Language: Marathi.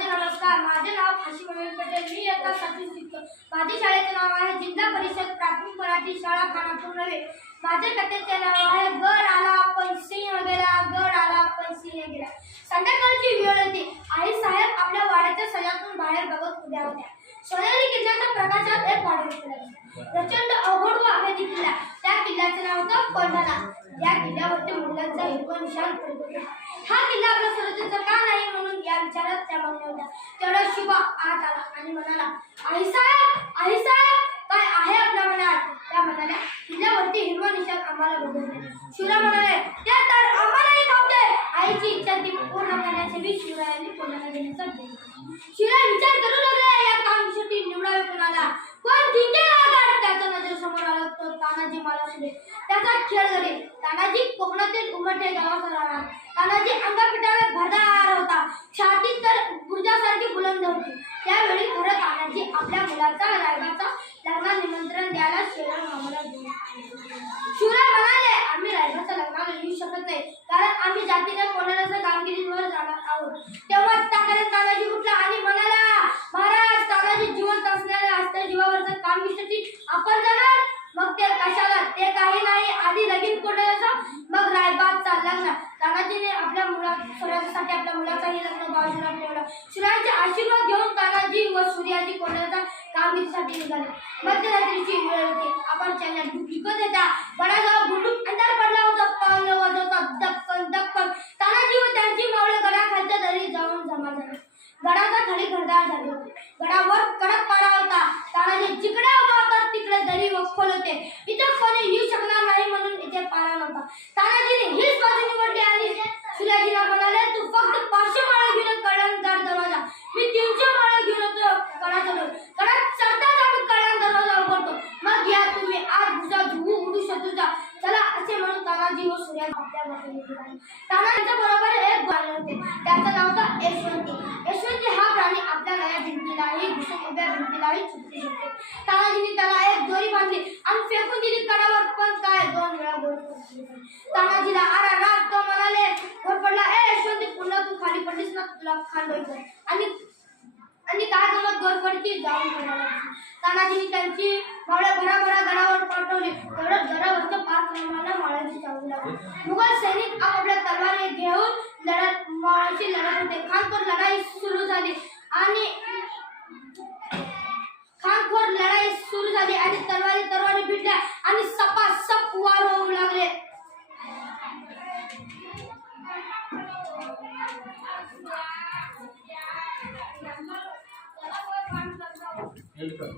माझे नमस्कार माझे नाव खाशी मनोज पटेल. मी आता सातवी शिकतो माझी शाळेचे नाव आहे जिल्हा परिषद प्राथमिक मराठी शाळा खानापूर नव्हे. माझे कथेचे नाव आहे गड आला पण सिंह गेला गड आला पण सिंह गेला. संध्याकाळची वेळ होती. आई साहेब आपल्या वाड्याच्या सजातून बाहेर बघत उभ्या होत्या. सोनेरी किल्ल्याच्या प्रकाशात एक वाडा दिसला. प्रचंड अवघड व हवेली किल्ला. त्या किल्ल्याचे नाव होतं कोंढाणा या किल्ल्यावरती मुलांचा हिरवा निशाण हा किल्ला आपल्या सुरक्षेचा का नाही म्हणून या विचारात त्या बघल्या होत्या बाप आत आला. आणि म्हणाला आई साहेब आई साहेब काय आहे आपल्या मनात? त्या म्हणाल्या तिच्यावरती हिरवा निशाण आम्हाला बघून दे शिवरा म्हणाले ते तर आम्हालाही खावते आईची इच्छा ती पूर्ण करण्याचे मी शिवरायांनी कोणाला देण्याचा निर्णय शिवराय विचार करू लागला या कामासाठी निवडावे कोणाला? कोण जिंकेल हा गड त्याच्या नजरेसमोर आला तो तानाजी मला मालवणे त्याचा खेळ घडे तानाजी कोकणातील उमटे गावाचा राहणार. तानाजी अंगापिठाला भरदार होता. होती. त्यावेळी पुढे तानाजी आपल्या मुलाचा रायबाचा लग्न निमंत्रण द्यायला शिवराय मामाला गेले म्हणाले आम्ही रायबाचा लग्नाला येऊ शकत नाही कारण आम्ही जातीने कोणाला कामगिरीवर जाणार आहोत. तेव्हा ताकारे तानाजी उठला आणि म्हणाला महाराज तानाजी जिवंत असणाऱ्या असत्या जीवावरचं कामगिरीसाठी आपण जाणार? मग ते कशाला? ते काही नाही आधी लगीन कोणाचं मग रायबागचा लग्न. तानाजीने आपल्या मुला स्वराज्यासाठी आपल्या मुलाचाही लग्न बाजूला ठेवला. शिवरायांचे आशीर्वाद घेऊन तानाजी व सूर्याजी कोणाचा कामगिरीसाठी निघाले. मध्यरात्रीची वेळ होती. आपण त्यांना विकत देता. बडाजवळ गुंडूक अंधार पडला होता. पावलं वाजवता दक्कन दक्कन तानाजी व त्यांची मावळे गडाखालच्या दरी जाऊन जमा झाले. गडाचा थडी घरदार झाले होते. गडावर कडक पारा होता. तानाजी जिकडे उभा होता तिकडे दरी वखोल होते. इथं कोणी येऊ शकणार नाही म्हणून इथे पारा नव्हता तानाजीने हीच बाजू निवडली आणि सूर्याजीला तू फक्त पाचशे माळा घेऊन कळण दार दरवाजा. मी तीनशे माळा घेऊन होतो कडा चालू कडा चढताच आम्ही कळण दरवाजा उघडतो. मग या तुम्ही आज भुजा धुवू उडू शत्रूचा. चला असे म्हणून तानाजी व सूर्या आपल्या बाजूने तानाजीच्या बरोबर एक बाळ होते. त्याचं नाव होतं यशवंती. यशवंती हा प्राणी आपल्या नया भिंतीलाही घुसून उभ्या भिंतीलाही चुकू शकतो. तानाजीने त्याला एक दोरी बांधली आणि फेकून दिली कडावर पण काय दोन वेळा गोल पडली. तानाजीला आरा राग तो म्हणाले वर पडला ए यशवंती पुन्हा तू खाली पडलीस ना तुला खांडवायचं आणि आणि काय गमत गोरफडची जाऊन पडायला तानाजीने त्यांची मावळ्या घराभरा गडावर पाठवली. तेवढं घरावरच्या पाच क्रमांना माळ्याची चावू लागली. मुघल सैनिक आपापल्या तलवारी घेऊन लढत माळाची लढत होते. खानपूर लढाई हेल्प कर.